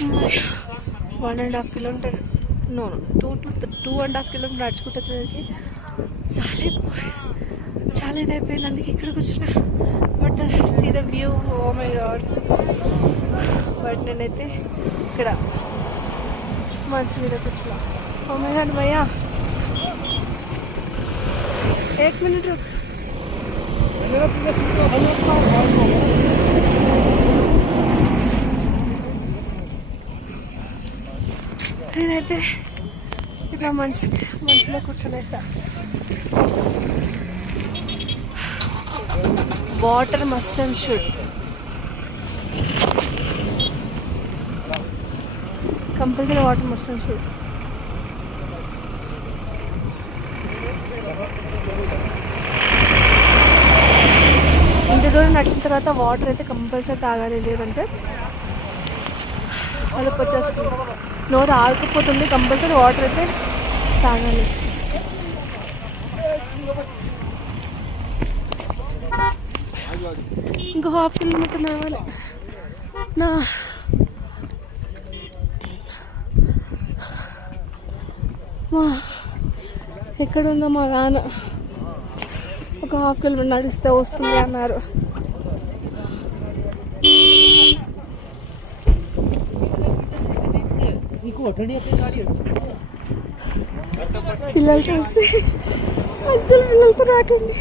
1.5 kilometre no 2.5 kilometre నడుచుకుంటూ వచ్చేసరికి చాలా ఇదైపోయింది. అందుకే ఇక్కడ కూర్చున్నా. But see the view, oh my God. But నేనైతే ఇక్కడ మంచి మీద కూర్చున్నా. ఓ మై గాడ్ భయ్యా, 1 मिनट रुक. నేనైతే ఇట్లా మంచిలో కూర్చొనేసా. Water must and should, compulsory water must and should. ఇంత దూరం నడిచిన తర్వాత వాటర్ అయితే కంపల్సరీ తాగాలి, లేదంటే అలుపు వచ్చేస్తుంది, నోరు ఆగిపోతుంది. కంపల్సరీ వాటర్ అయితే తాగాలి. ఇంకో 1/2 కిలోమీటర్ నడవాలి. ఎక్కడుందో మా వ్యాన్, ఒక 1/2 కిలోమీటర్ నడిస్తే వస్తుంది అన్నారు. పిల్లలు చూస్తే అసలు పిల్లలతో రాకండి.